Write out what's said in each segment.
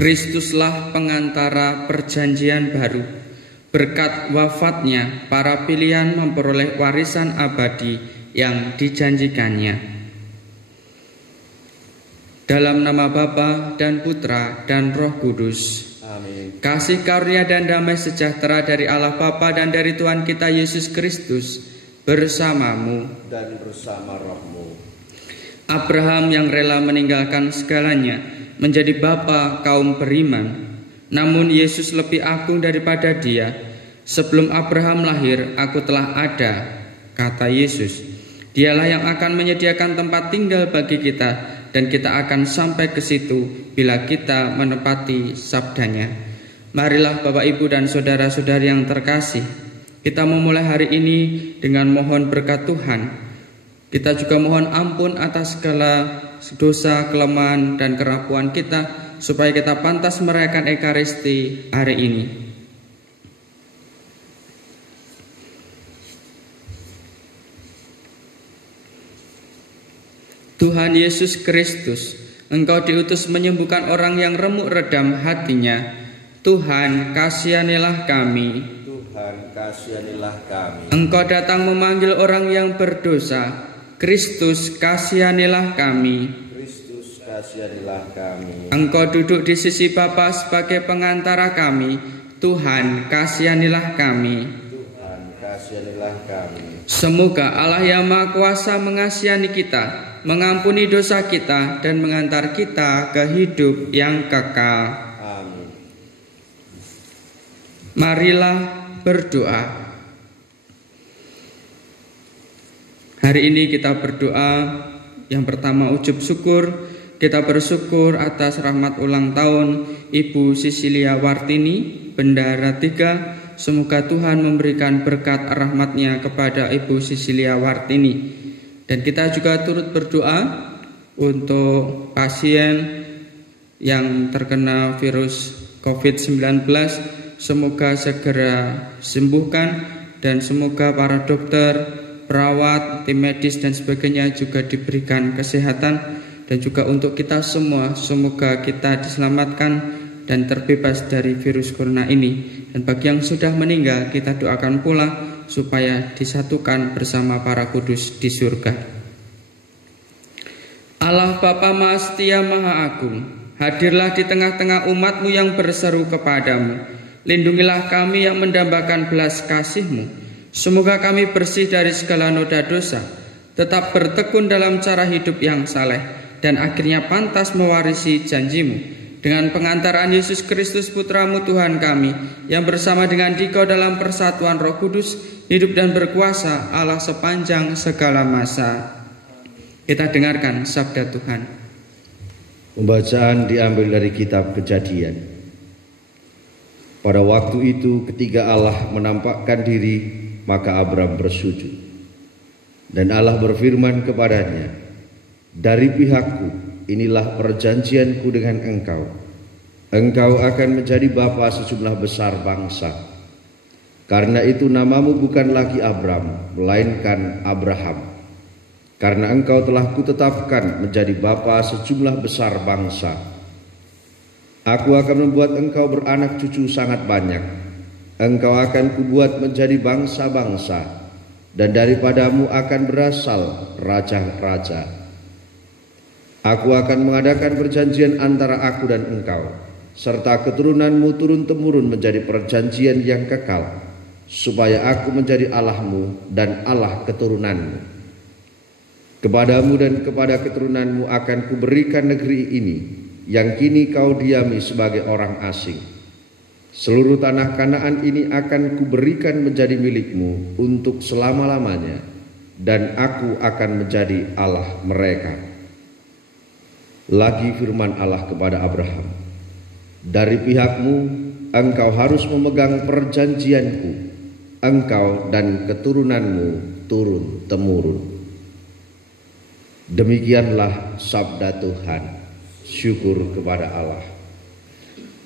Kristuslah pengantara perjanjian baru. Berkat wafatnya, para pilihan memperoleh warisan abadi yang dijanjikannya. Dalam nama Bapa dan Putra dan Roh Kudus. Amin. Kasih karunia dan damai sejahtera dari Allah Bapa dan dari Tuhan kita Yesus Kristus bersamamu Dan bersama rohmu. Abraham yang rela meninggalkan segalanya menjadi bapa kaum beriman. Namun Yesus lebih agung daripada dia. Sebelum Abraham lahir, aku telah ada, kata Yesus. Dialah yang akan menyediakan tempat tinggal bagi kita, dan kita akan sampai ke situ bila kita menepati sabdanya. Marilah Bapak, Ibu, dan saudara-saudari yang terkasih, kita memulai hari ini dengan mohon berkat Tuhan. Kita juga mohon ampun atas segala dosa, kelemahan, dan kerapuan kita, supaya kita pantas merayakan Ekaristi hari ini. Tuhan Yesus Kristus, Engkau diutus menyembuhkan orang yang remuk redam hatinya. Tuhan, kasihanilah kami. Tuhan, kasihanilah kami. Engkau datang memanggil orang yang berdosa. Kristus, kasihanilah kami. Kristus, kasihanilah kami. Engkau duduk di sisi Bapa sebagai pengantara kami. Tuhan, kasihanilah kami. Tuhan, kasihanilah kami. Semoga Allah yang Maha Kuasa mengasihani kita, mengampuni dosa kita, dan mengantar kita ke hidup yang kekal. Amin. Marilah berdoa. Hari ini kita berdoa. Yang pertama, ujub syukur. Kita bersyukur atas rahmat ulang tahun Ibu Sisilia Wartini, Bendahara 3. Semoga Tuhan memberikan berkat rahmatnya kepada Ibu Sisilia Wartini. Dan kita juga turut berdoa untuk pasien yang terkena virus COVID-19. Semoga segera sembuhkan, dan semoga para dokter, perawat, tim medis, dan sebagainya juga diberikan kesehatan. Dan juga untuk kita semua, semoga kita diselamatkan dan terbebas dari virus corona ini. Dan bagi yang sudah meninggal, kita doakan pula supaya disatukan bersama para kudus di surga. Allah Bapa Maha Setia Maha Agung, hadirlah di tengah-tengah umat-Mu yang berseru kepadamu. Lindungilah kami yang mendambakan belas kasih-Mu. Semoga kami bersih dari segala noda dosa, tetap bertekun dalam cara hidup yang saleh, dan akhirnya pantas mewarisi janji-Mu. Dengan pengantaran Yesus Kristus Putra-Mu Tuhan kami, yang bersama dengan Dikau dalam persatuan Roh Kudus, hidup dan berkuasa Allah sepanjang segala masa. Kita dengarkan sabda Tuhan. Pembacaan diambil dari kitab Kejadian. Pada waktu itu ketika Allah menampakkan diri, maka Abram bersujud. Dan Allah berfirman kepadanya, "Dari pihakku, inilah perjanjianku dengan engkau. Engkau akan menjadi bapa sejumlah besar bangsa. Karena itu namamu bukan lagi Abram, melainkan Abraham. Karena engkau telah kutetapkan menjadi bapa sejumlah besar bangsa. Aku akan membuat engkau beranak cucu sangat banyak. Engkau akan kubuat menjadi bangsa-bangsa, dan daripadamu akan berasal raja-raja. Aku akan mengadakan perjanjian antara aku dan engkau, serta keturunanmu turun-temurun menjadi perjanjian yang kekal, supaya aku menjadi Allahmu dan Allah keturunanmu. Kepadamu dan kepada keturunanmu akan kuberikan negeri ini, yang kini kau diami sebagai orang asing. Seluruh tanah Kanaan ini akan kuberikan menjadi milikmu untuk selama-lamanya, dan aku akan menjadi Allah mereka." Lagi firman Allah kepada Abraham, "Dari pihakmu, engkau harus memegang perjanjianku, engkau dan keturunanmu turun-temurun." Demikianlah sabda Tuhan. Syukur kepada Allah.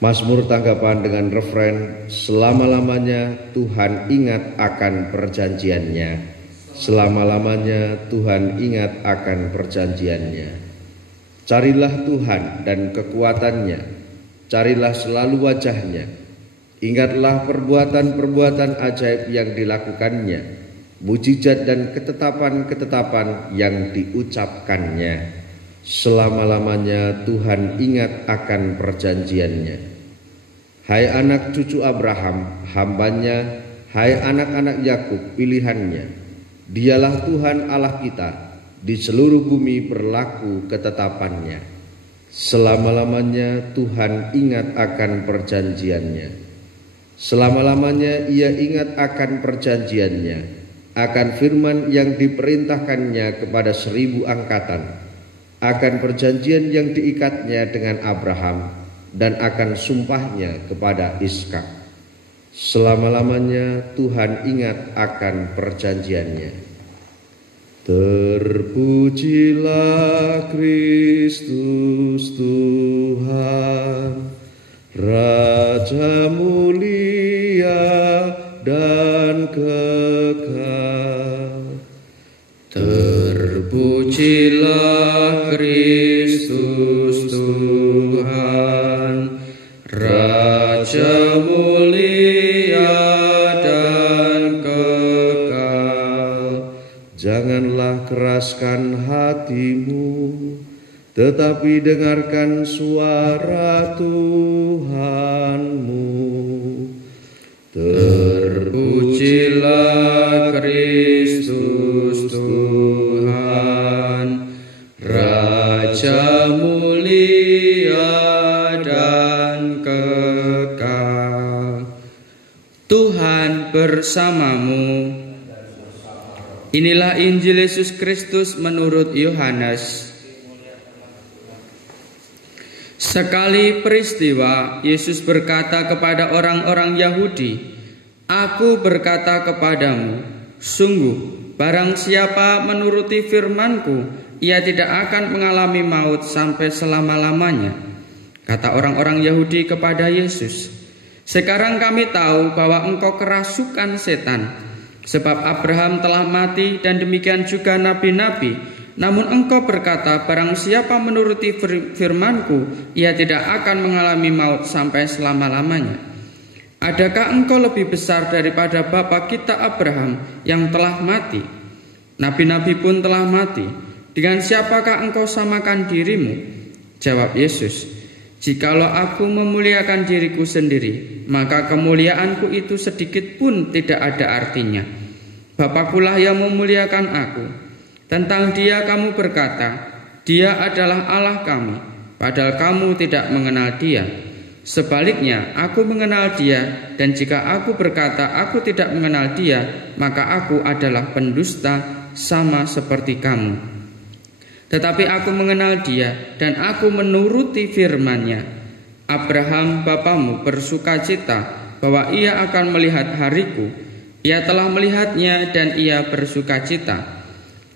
Mazmur tanggapan dengan refren, "Selama-lamanya Tuhan ingat akan perjanjiannya. Selama-lamanya Tuhan ingat akan perjanjiannya. Carilah Tuhan dan kekuatannya, carilah selalu wajahnya. Ingatlah perbuatan-perbuatan ajaib yang dilakukannya, mujizat dan ketetapan-ketetapan yang diucapkannya. Selama-lamanya Tuhan ingat akan perjanjiannya. Hai anak cucu Abraham, hambanya, hai anak-anak Yakub, pilihannya. Dialah Tuhan Allah kita, di seluruh bumi berlaku ketetapannya. Selama-lamanya Tuhan ingat akan perjanjiannya. Selama-lamanya Ia ingat akan perjanjiannya, akan firman yang diperintahkannya kepada 1000 angkatan, akan perjanjian yang diikatnya dengan Abraham, dan akan sumpahnya kepada Ishak. Selama-lamanya Tuhan ingat akan perjanjiannya. Terpujilah Kristus Tuhan, Raja mulia dan kekal. Terpujilah Kristus Tuhan, Raja mulia dan kekal. Janganlah keraskan hatimu, tetapi dengarkan suara Tuhanmu. Terpujilah Kristus Tuhan, Raja mulia dan kekal. Tuhan bersamamu. Inilah Injil Yesus Kristus menurut Yohanes. Sekali peristiwa, Yesus berkata kepada orang-orang Yahudi, "Aku berkata kepadamu, sungguh, barang siapa menuruti firman-Ku, ia tidak akan mengalami maut sampai selama-lamanya." Kata orang-orang Yahudi kepada Yesus, "Sekarang kami tahu bahwa engkau kerasukan setan. Sebab Abraham telah mati dan demikian juga nabi-nabi. Namun engkau berkata, barang siapa menuruti firman-Ku, ia tidak akan mengalami maut sampai selama-lamanya. Adakah engkau lebih besar daripada bapa kita Abraham yang telah mati? Nabi-nabi pun telah mati. Dengan siapakah engkau samakan dirimu?" Jawab Yesus, "Jikalau aku memuliakan diriku sendiri, maka kemuliaanku itu sedikit pun tidak ada artinya. Bapakulah yang memuliakan aku. Tentang Dia kamu berkata, Dia adalah Allah kami, padahal kamu tidak mengenal Dia. Sebaliknya, aku mengenal Dia, dan jika aku berkata aku tidak mengenal Dia, maka aku adalah pendusta sama seperti kamu. Tetapi aku mengenal Dia, dan aku menuruti firman-Nya. Abraham bapamu bersukacita bahwa ia akan melihat hariku. Ia telah melihatnya dan ia bersukacita."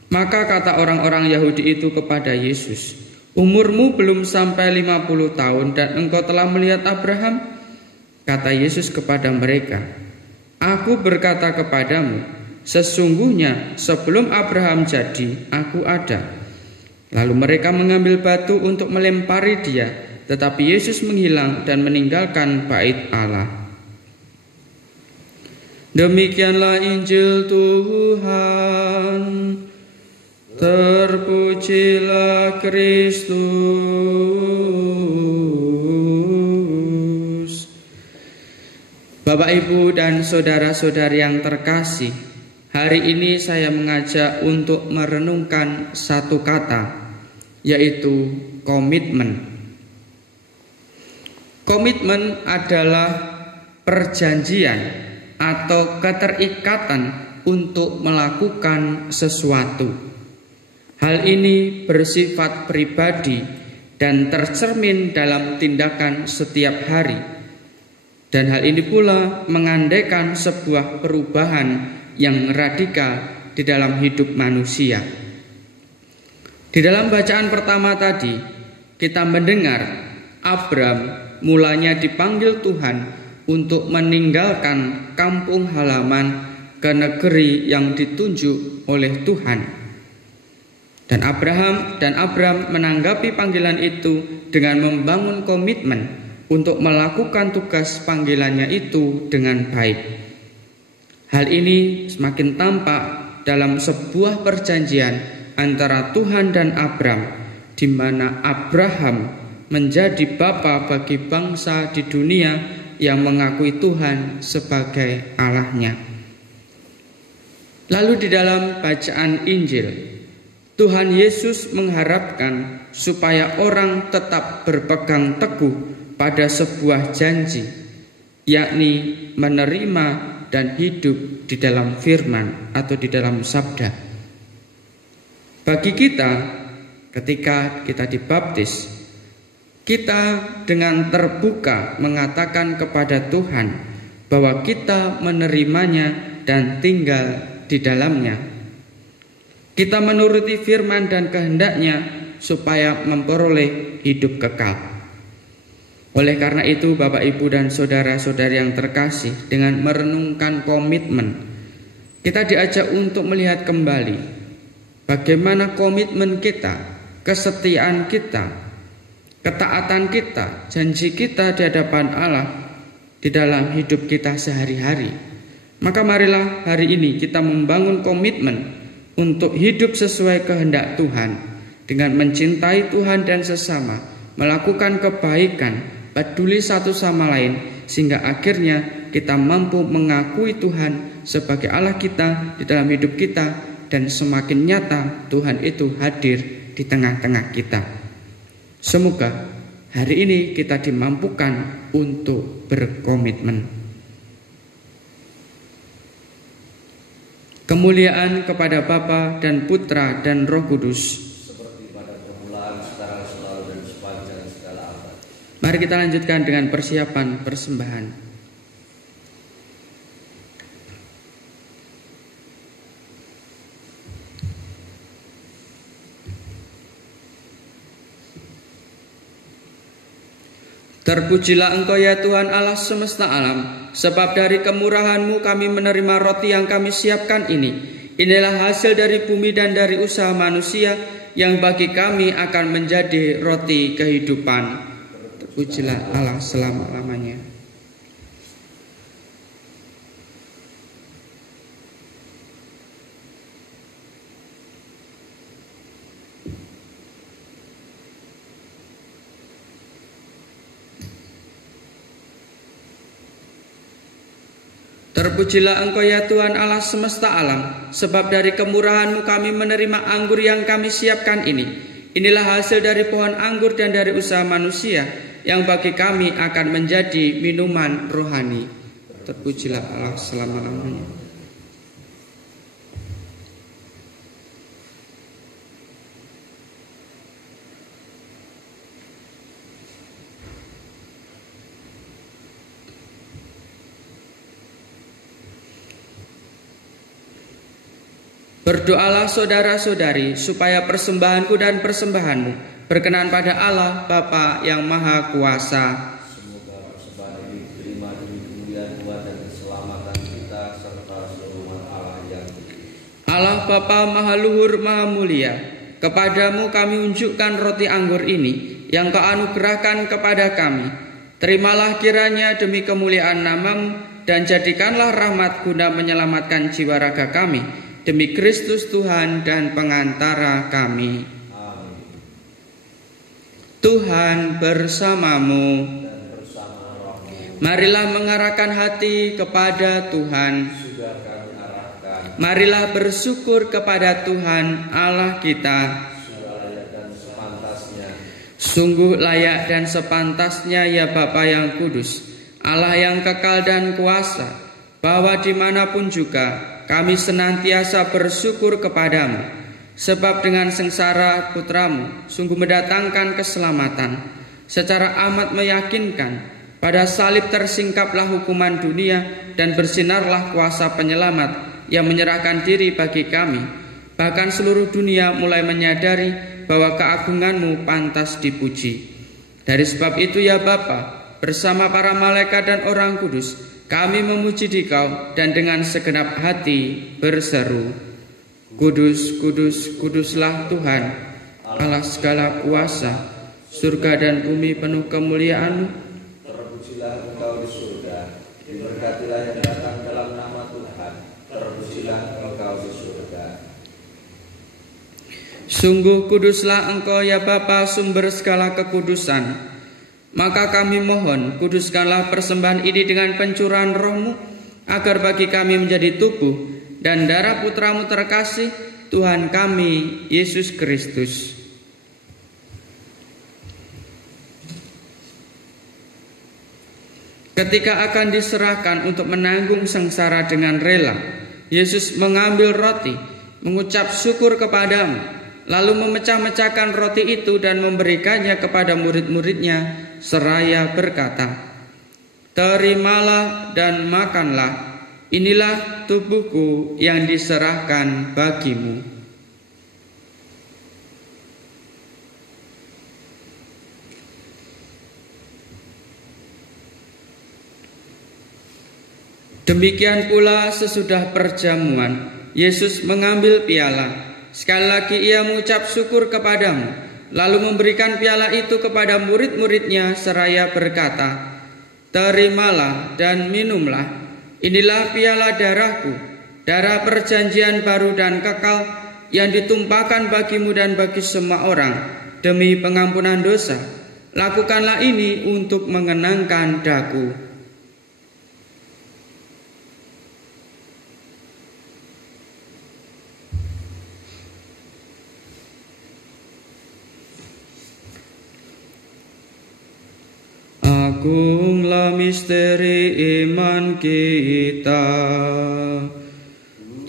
Maka kata orang-orang Yahudi itu kepada Yesus, "Umurmu belum sampai 50 tahun dan engkau telah melihat Abraham?" Kata Yesus kepada mereka, "Aku berkata kepadamu, sesungguhnya sebelum Abraham jadi, aku ada." Lalu mereka mengambil batu untuk melempari Dia, tetapi Yesus menghilang dan meninggalkan bait Allah. Demikianlah Injil Tuhan. Terpujilah Kristus. Bapak, Ibu, dan saudara-saudari yang terkasih, hari ini saya mengajak untuk merenungkan satu kata, yaitu komitmen. Komitmen adalah perjanjian atau keterikatan untuk melakukan sesuatu. Hal ini bersifat pribadi dan tercermin dalam tindakan setiap hari. Dan hal ini pula mengandaikan sebuah perubahan yang radikal di dalam hidup manusia. Di dalam bacaan pertama tadi, kita mendengar Abram mulanya dipanggil Tuhan untuk meninggalkan kampung halaman ke negeri yang ditunjuk oleh Tuhan. Dan Abram menanggapi panggilan itu dengan membangun komitmen untuk melakukan tugas panggilannya itu dengan baik. Hal ini semakin tampak dalam sebuah perjanjian antara Tuhan dan Abram, di mana Abraham menjadi bapa bagi bangsa di dunia yang mengakui Tuhan sebagai Allahnya. Lalu di dalam bacaan Injil, Tuhan Yesus mengharapkan supaya orang tetap berpegang teguh pada sebuah janji, yakni menerima dan hidup di dalam firman atau di dalam sabda. Bagi kita, ketika kita dibaptis, kita dengan terbuka mengatakan kepada Tuhan bahwa kita menerimanya dan tinggal di dalamnya. Kita menuruti firman dan kehendaknya supaya memperoleh hidup kekal. Oleh karena itu, Bapak, Ibu, dan saudara-saudari yang terkasih, dengan merenungkan komitmen, kita diajak untuk melihat kembali bagaimana komitmen kita, kesetiaan kita, ketaatan kita, janji kita di hadapan Allah di dalam hidup kita sehari-hari. Maka marilah hari ini kita membangun komitmen untuk hidup sesuai kehendak Tuhan, dengan mencintai Tuhan dan sesama, melakukan kebaikan, peduli satu sama lain, sehingga akhirnya kita mampu mengakui Tuhan sebagai Allah kita di dalam hidup kita, dan semakin nyata Tuhan itu hadir di tengah-tengah kita. Semoga hari ini kita dimampukan untuk berkomitmen. Kemuliaan kepada Bapa dan Putra dan Roh Kudus, Mari kita lanjutkan dengan persiapan persembahan. Terpujilah Engkau ya Tuhan Allah semesta alam, sebab dari kemurahan-Mu kami menerima roti yang kami siapkan ini. Inilah hasil dari bumi dan dari usaha manusia, yang bagi kami akan menjadi roti kehidupan. Terpujilah Allah selama-lamanya. Terpujilah Engkau ya Tuhan Allah semesta alam, sebab dari kemurahan-Mu kami menerima anggur yang kami siapkan ini. Inilah hasil dari pohon anggur dan dari usaha manusia, yang bagi kami akan menjadi minuman rohani. Terpujilah Allah selama-lamanya. Berdoalah saudara-saudari, supaya persembahanku dan persembahanmu berkenan pada Allah Bapa yang Maha Kuasa. Semoga persembahan ini diterima demi kemuliaan Tuhan dan keselamatan kita serta seluruh umat Allah yang kudus. Allah Bapa Maha Luhur Maha Mulia, kepadamu kami unjukkan roti anggur ini yang Kau anugerahkan kepada kami. Terimalah kiranya demi kemuliaan nama-Mu, dan jadikanlah rahmat guna menyelamatkan jiwa raga kami, demi Kristus Tuhan dan pengantara kami. Tuhan bersamamu. Marilah mengarahkan hati kepada Tuhan. Marilah bersyukur kepada Tuhan Allah kita. Sungguh layak dan sepantasnya ya Bapa yang kudus, Allah yang kekal dan kuasa, bahwa dimanapun juga kami senantiasa bersyukur kepadamu. Sebab dengan sengsara Putramu sungguh mendatangkan keselamatan. Secara amat meyakinkan, pada salib tersingkaplah hukuman dunia, dan bersinarlah kuasa penyelamat yang menyerahkan diri bagi kami. Bahkan seluruh dunia mulai menyadari bahwa keagungan-Mu pantas dipuji. Dari sebab itu ya Bapa, bersama para malaikat dan orang kudus, kami memuji Dikau dan dengan segenap hati berseru, Kudus, kudus, kuduslah Tuhan, Allah segala kuasa, surga dan bumi penuh kemuliaan-Mu. terpujilah Engkau di surga, diberkatilah yang datang dalam nama Tuhan, terpujilah Engkau di surga. Sungguh kuduslah Engkau ya Bapa, sumber segala kekudusan. Maka kami mohon, kuduskanlah persembahan ini dengan pencurahan Roh-Mu, agar bagi kami menjadi tubuh dan darah Putra-Mu terkasih, Tuhan kami, Yesus Kristus. Ketika akan diserahkan untuk menanggung sengsara dengan rela, Yesus mengambil roti, mengucap syukur kepadamu, lalu memecah-mecahkan roti itu dan memberikannya kepada murid-muridnya, seraya berkata, "Terimalah dan makanlah, inilah tubuhku yang diserahkan bagimu." Demikian pula sesudah perjamuan, Yesus mengambil piala. Sekali lagi ia mengucap syukur kepadamu, lalu memberikan piala itu kepada murid-muridnya seraya berkata, "Terimalah dan minumlah, inilah piala darahku, darah perjanjian baru dan kekal yang ditumpahkan bagimu dan bagi semua orang demi pengampunan dosa. Lakukanlah ini untuk mengenangkan daku." Agunglah misteri iman kita,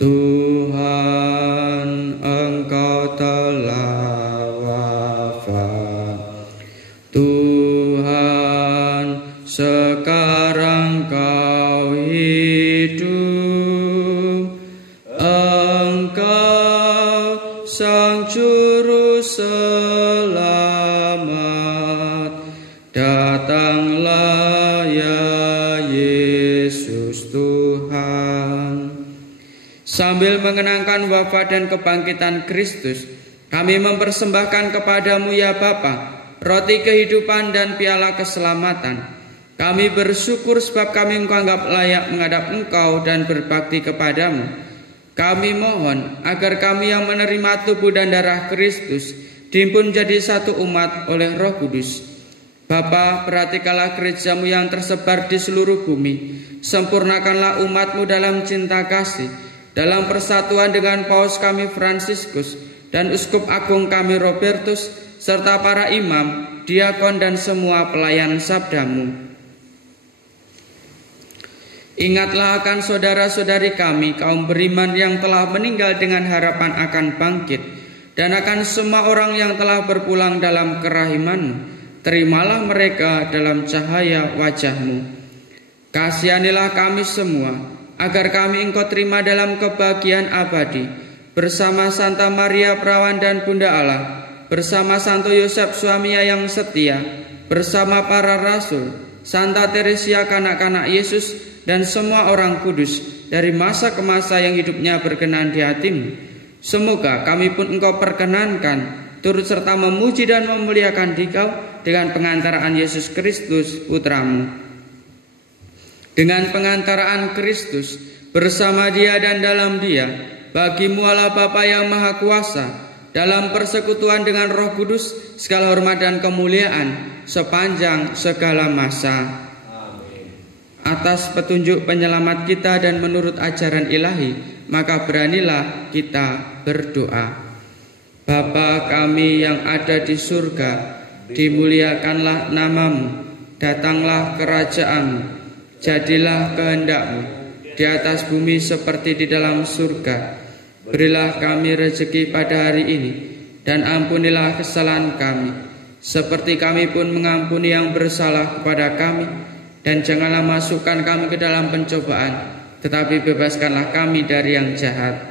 Tuhan Engkau telah wafat, Tuhan sekarang Kau hidup, Engkau Sang Juru Selamat, datanglah ya Yesus Tuhan. Sambil mengenangkan wafat dan kebangkitan Kristus, kami mempersembahkan kepadamu ya Bapa, roti kehidupan dan piala keselamatan. Kami bersyukur sebab kami menganggap layak menghadap Engkau dan berbakti kepadamu. Kami mohon agar kami yang menerima tubuh dan darah Kristus dihimpun jadi satu umat oleh Roh Kudus. Bapa, perhatikanlah gereja-Mu yang tersebar di seluruh bumi. Sempurnakanlah umat-Mu dalam cinta kasih, dalam persatuan dengan Paus kami Fransiskus dan Uskup Agung kami Robertus, serta para imam, diakon dan semua pelayan sabda-Mu. Ingatlah akan saudara-saudari kami, kaum beriman yang telah meninggal dengan harapan akan bangkit, dan akan semua orang yang telah berpulang dalam kerahiman-Mu. Terimalah mereka dalam cahaya wajah-Mu. Kasihanilah kami semua, agar kami Engkau terima dalam kebahagiaan abadi, bersama Santa Maria Perawan dan Bunda Allah, bersama Santo Yosef suaminya yang setia, bersama para rasul, Santa Teresia kanak-kanak Yesus, dan semua orang kudus, dari masa ke masa yang hidupnya berkenan di hati-Mu. Semoga kami pun Engkau perkenankan, turut serta memuji dan memuliakan Dikau, dengan pengantaraan Yesus Kristus Putra-Mu. Dengan pengantaraan Kristus, bersama Dia dan dalam Dia, bagi-Mu Allah Bapa yang Maha Kuasa, dalam persekutuan dengan Roh Kudus, segala hormat dan kemuliaan sepanjang segala masa. Amin. Atas petunjuk penyelamat kita dan menurut ajaran ilahi, maka beranilah kita berdoa. Bapa kami yang ada di surga, dimuliakanlah nama-Mu, datanglah kerajaan-Mu, jadilah kehendak-Mu di atas bumi seperti di dalam surga. Berilah kami rezeki pada hari ini, dan ampunilah kesalahan kami, seperti kami pun mengampuni yang bersalah kepada kami. Dan janganlah masukkan kami ke dalam pencobaan, tetapi bebaskanlah kami dari yang jahat.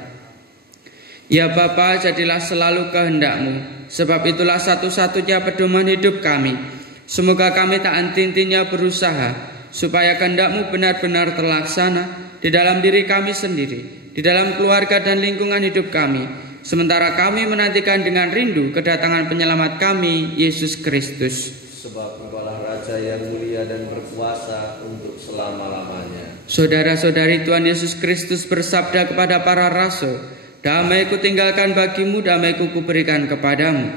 Ya Bapa, jadilah selalu kehendak-Mu, sebab itulah satu-satunya pedoman hidup kami. Semoga kami tak henti-hentinya berusaha, supaya kehendak-Mu benar-benar terlaksana di dalam diri kami sendiri, di dalam keluarga dan lingkungan hidup kami, sementara kami menantikan dengan rindu kedatangan penyelamat kami, Yesus Kristus. Sebab Engkaulah Raja Raja yang mulia dan berkuasa untuk selama-lamanya. Saudara-saudari Tuhan Yesus Kristus bersabda kepada para rasul, "Damai-Ku tinggalkan bagimu, damai-Ku kuberikan kepadamu."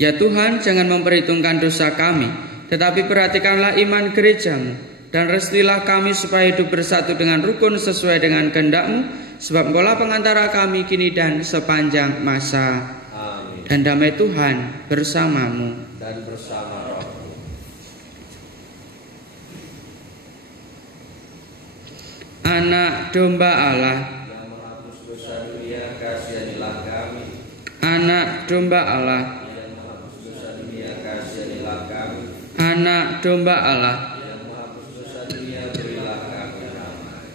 Ya Tuhan, jangan memperhitungkan dosa kami, tetapi perhatikanlah iman gerejamu, dan restuilah kami supaya hidup bersatu dengan rukun sesuai dengan kehendak-Mu, sebab Engkaulah pengantara kami kini dan sepanjang masa. Amin. Dan damai Tuhan bersamamu. Dan bersama rohmu. Anak domba Allah, Yang menghapus dosa dunia, kasihanilah kami. Anak domba Allah, Yang menghapus dosa dunia, kasihanilah kami. Anak domba Allah. Yang menghapus dosa dunia, berilah kami damai.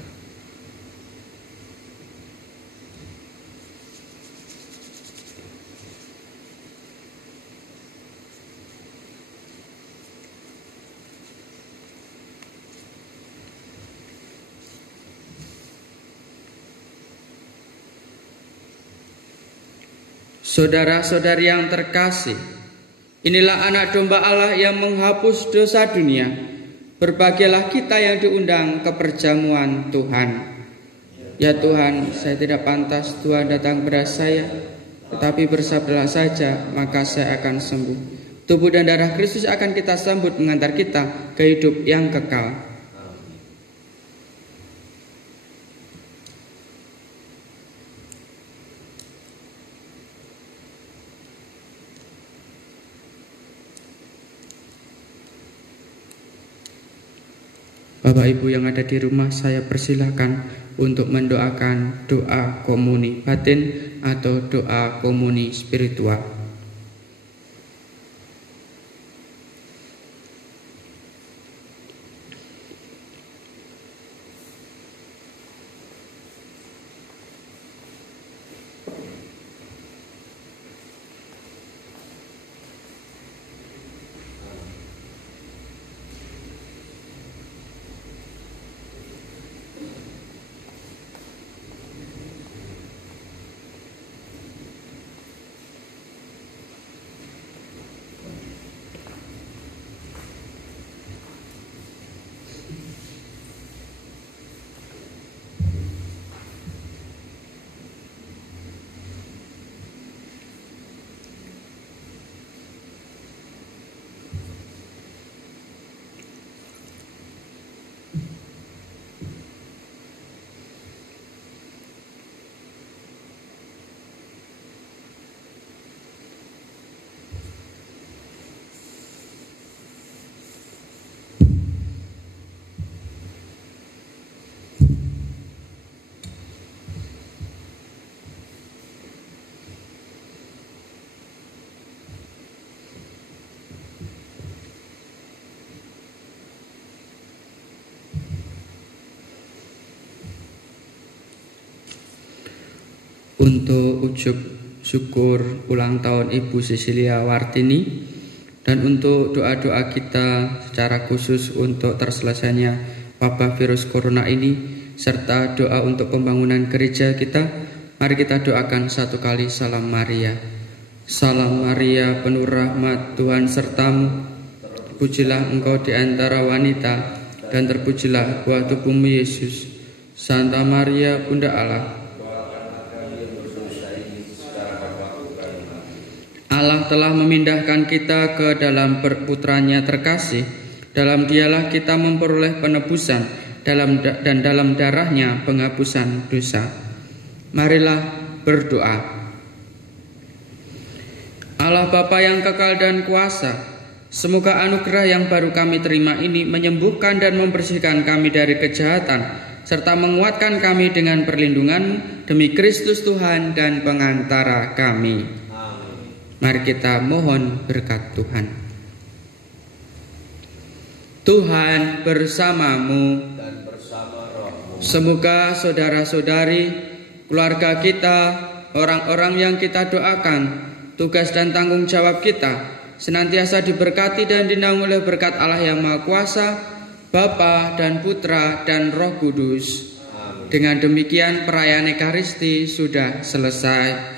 Saudara-saudari yang terkasih, inilah anak domba Allah yang menghapus dosa dunia. Berbahagialah kita yang diundang ke perjamuan Tuhan. Ya Tuhan, saya tidak pantas Tuhan datang kepada saya, tetapi bersabdalah saja, maka saya akan sembuh. Tubuh dan darah Kristus akan kita sambut mengantar kita ke hidup yang kekal. Bapak Ibu yang ada di rumah, saya persilahkan untuk mendoakan doa komuni batin atau doa komuni spiritual. Untuk ujub syukur ulang tahun Ibu Sisilia Wartini, dan untuk doa-doa kita secara khusus untuk terselesainya wabah virus corona ini, serta doa untuk pembangunan gereja kita, mari kita doakan satu kali Salam Maria. Salam Maria, penuh rahmat, Tuhan sertamu, terpujilah engkau di antara wanita, dan terpujilah buah tubuhmu Yesus. Santa Maria, Bunda Allah, Allah telah memindahkan kita ke dalam Putranya terkasih. Dalam Dialah kita memperoleh penebusan, dan dalam darahnya penghapusan dosa. Marilah berdoa. Allah Bapa yang kekal dan kuasa, semoga anugerah yang baru kami terima ini menyembuhkan dan membersihkan kami dari kejahatan, serta menguatkan kami dengan perlindungan-Mu demi Kristus Tuhan dan pengantara kami. Mari kita mohon berkat Tuhan. Tuhan bersamamu, dan bersama rohmu. Semoga saudara-saudari, keluarga kita, orang-orang yang kita doakan, tugas dan tanggung jawab kita senantiasa diberkati dan dinaungi oleh berkat Allah yang Maha Kuasa, Bapa dan Putra dan Roh Kudus. Amin. Dengan demikian perayaan Ekaristi sudah selesai.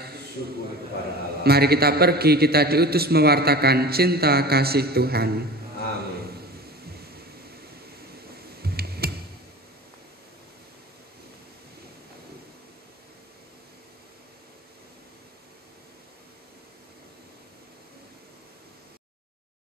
Mari kita pergi, kita diutus mewartakan cinta kasih Tuhan.